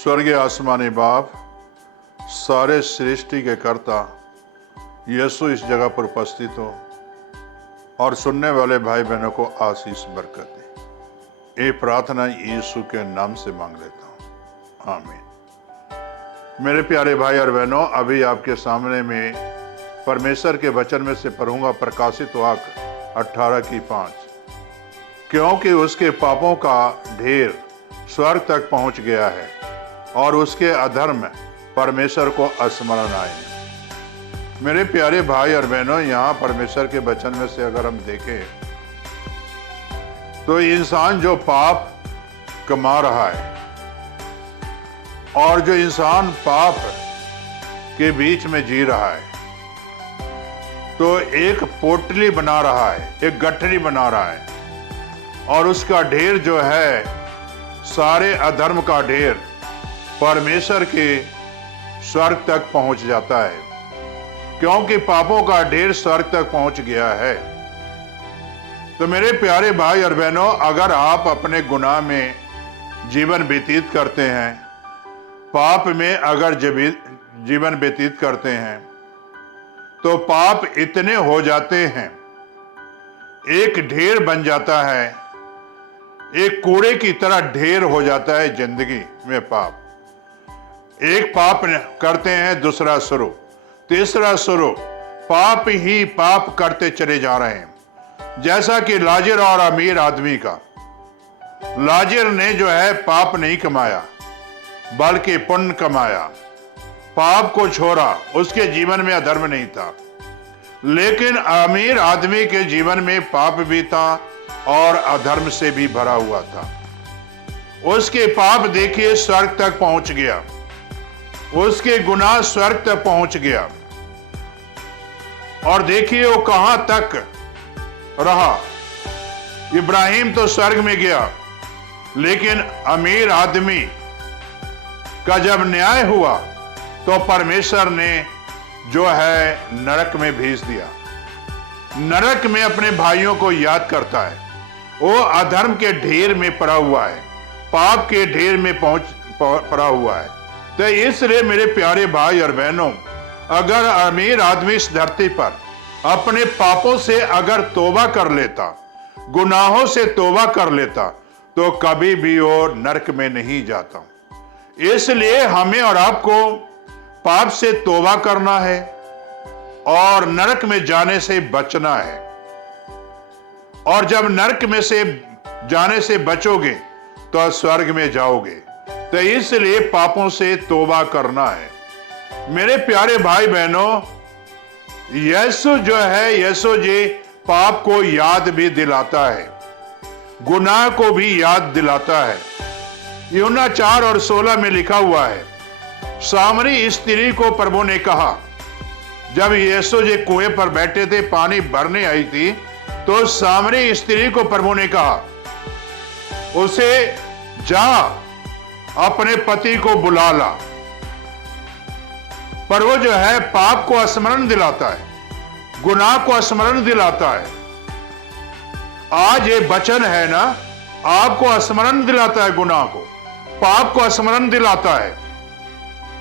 स्वर्गीय आसमानी बाप, सारे सृष्टि के कर्ता यीशु इस जगह पर उपस्थित हो और सुनने वाले भाई बहनों को आशीष बरकत दे। ये प्रार्थना यीशु के नाम से मांग लेता हूँ, आमीन। मेरे प्यारे भाई और बहनों, अभी आपके सामने में परमेश्वर के वचन में से पढ़ूंगा प्रकाशित वाक्य 18:5। क्योंकि उसके पापों का ढेर स्वर्ग तक पहुंच गया है और उसके अधर्म परमेश्वर को स्मरण आए। मेरे प्यारे भाई और बहनों, यहाँ परमेश्वर के वचन में से अगर हम देखें तो इंसान जो पाप कमा रहा है और जो इंसान पाप के बीच में जी रहा है, तो एक पोटली बना रहा है, एक गठरी बना रहा है और उसका ढेर जो है, सारे अधर्म का ढेर परमेश्वर के स्वर्ग तक पहुंच जाता है। क्योंकि पापों का ढेर स्वर्ग तक पहुंच गया है। तो मेरे प्यारे भाई और बहनों, अगर आप अपने गुनाह में जीवन व्यतीत करते हैं, पाप में अगर जीवन व्यतीत करते हैं, तो पाप इतने हो जाते हैं, एक ढेर बन जाता है, एक कूड़े की तरह ढेर हो जाता है जिंदगी में पाप। एक पाप करते हैं, दूसरा शुरू, तीसरा शुरू, पाप ही पाप करते चले जा रहे हैं। जैसा कि लाजर और अमीर आदमी का, लाजर ने जो है पाप नहीं कमाया बल्कि पुण्य कमाया, पाप को छोड़ा, उसके जीवन में अधर्म नहीं था। लेकिन अमीर आदमी के जीवन में पाप भी था और अधर्म से भी भरा हुआ था। उसके पाप देखिए स्वर्ग तक पहुंच गया, उसके गुनाह स्वर्ग तक पहुंच गया। और देखिए वो कहां तक रहा। इब्राहिम तो स्वर्ग में गया, लेकिन अमीर आदमी का जब न्याय हुआ तो परमेश्वर ने जो है नरक में भेज दिया। नरक में अपने भाइयों को याद करता है। वो अधर्म के ढेर में पड़ा हुआ है, पाप के ढेर में पड़ा हुआ है। तो इसलिए मेरे प्यारे भाई और बहनों, अगर अमीर आदमी इस धरती पर अपने पापों से अगर तौबा कर लेता, गुनाहों से तौबा कर लेता, तो कभी भी वो नरक में नहीं जाता। इसलिए हमें और आपको पाप से तौबा करना है और नरक में जाने से बचना है। और जब नरक में से जाने से बचोगे तो स्वर्ग में जाओगे। तो इसलिए पापों से तौबा करना है। मेरे प्यारे भाई बहनों, यीशु जो है, यीशु जी पाप को याद भी दिलाता है, गुनाह को भी याद दिलाता है। यूहन्ना 4:16 में लिखा हुआ है, सामरी स्त्री को प्रभु ने कहा, जब यीशु जी कुएं पर बैठे थे, पानी भरने आई थी, तो सामरी स्त्री को प्रभु ने कहा, उसे जा अपने पति को बुला ला। पर वो जो है पाप को स्मरण दिलाता है, गुनाह को स्मरण दिलाता है। आज ये वचन है ना, आपको स्मरण दिलाता है, गुनाह को, पाप को स्मरण दिलाता है।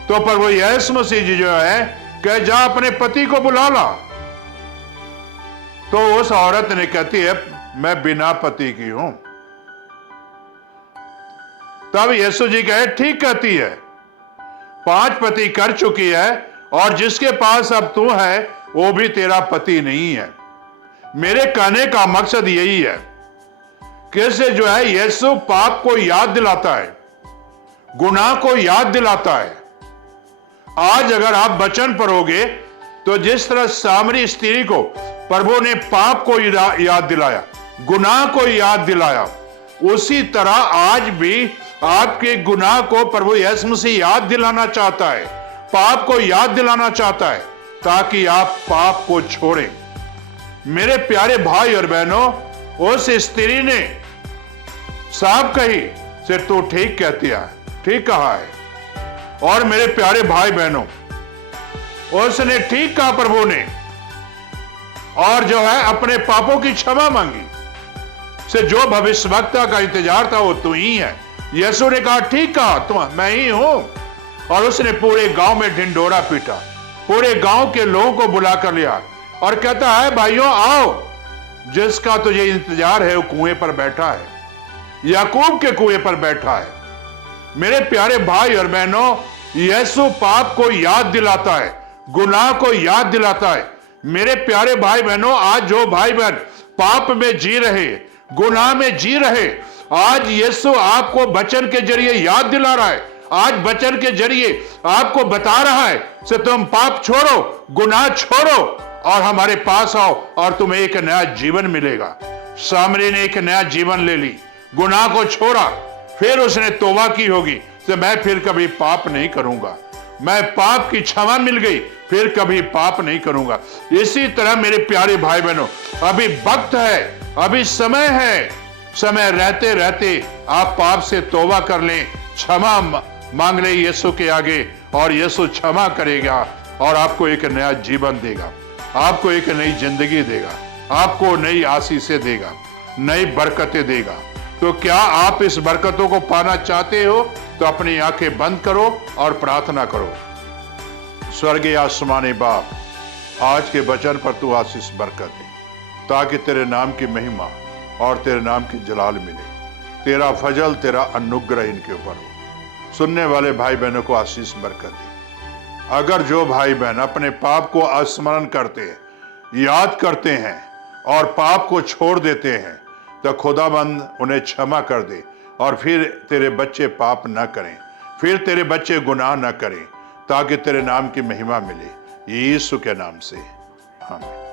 तो पर वो यीशु मसीह जी जो है कह, जा अपने पति को बुला ला। तो उस औरत ने कहती है, मैं बिना पति की हूं। तब यीशु जी कहे, ठीक कहती है, 5 पति कर चुकी है और जिसके पास अब तू है वो भी तेरा पति नहीं है। मेरे कहने का मकसद यही है कि इससे जो है यीशु पाप को याद दिलाता है, गुनाह को याद दिलाता है। आज अगर आप वचन पढ़ोगे तो जिस तरह सामरी स्त्री को प्रभु ने पाप को याद दिलाया, गुनाह को याद दिलाया, उसी तरह आज भी आपके गुनाह को प्रभु यीशु मसीह याद दिलाना चाहता है, पाप को याद दिलाना चाहता है, ताकि आप पाप को छोड़ें। मेरे प्यारे भाई और बहनों, उस स्त्री ने साफ कही से तू ठीक कहती है, ठीक कहा है। और मेरे प्यारे भाई बहनों, उसने ठीक कहा प्रभु ने, और जो है अपने पापों की क्षमा मांगी। से जो भविष्यवक्ता का इंतजार था वो तू ही है, यीशु ने कहा, ठीक कहा, तुम मैं ही हूं। और उसने पूरे गांव में ढिंढोरा पीटा, पूरे गांव के लोगों को बुला कर लिया और कहता है, भाइयों आओ, जिसका तुझे इंतजार है वो कुएं पर बैठा है, याकूब के कुएं पर बैठा है। मेरे प्यारे भाई और बहनों, यीशु पाप को याद दिलाता है, गुनाह को याद दिलाता है। मेरे प्यारे भाई बहनों, आज जो भाई बहन पाप में जी रहे, गुनाह में जी रहे, आज यीशु आपको वचन के जरिए याद दिला रहा है। आज वचन के जरिए आपको बता रहा है कि तुम पाप छोड़ो, गुनाह छोड़ो और हमारे पास आओ और तुम्हें एक नया जीवन मिलेगा। सामरी ने एक नया जीवन ले ली, गुनाह को छोड़ा, फिर उसने तौबा की होगी कि मैं फिर कभी पाप नहीं करूंगा, मैं पाप की क्षमा मिल गई, फिर कभी पाप नहीं करूंगा। इसी तरह मेरे प्यारे भाई बहनों, अभी वक्त है, अभी समय है, समय रहते रहते आप पाप से तौबा कर लें, क्षमा मांग लें यीशु के आगे और यीशु क्षमा करेगा और आपको एक नया जीवन देगा, आपको एक नई जिंदगी देगा, आपको नई आशीषें देगा, नई बरकतें देगा। तो क्या आप इस बरकतों को पाना चाहते हो? तो अपनी आंखें बंद करो और प्रार्थना करो। स्वर्गीय आसमानी बाप, आज के वचन पर तू आशीष बरकत दे, ताकि तेरे नाम की महिमा और तेरे नाम की जलाल मिले, तेरा फजल, तेरा अनुग्रह इनके ऊपर हो। सुनने वाले भाई बहनों को आशीष बरकत दे। अगर जो भाई बहन अपने पाप को स्मरण करते हैं, याद करते हैं और पाप को छोड़ देते हैं, तो खुदाबंद उन्हें क्षमा कर दे और फिर तेरे बच्चे पाप न करें, फिर तेरे बच्चे गुनाह न करें, ताकि तेरे नाम की महिमा मिले। यीशु के नाम से आमीन।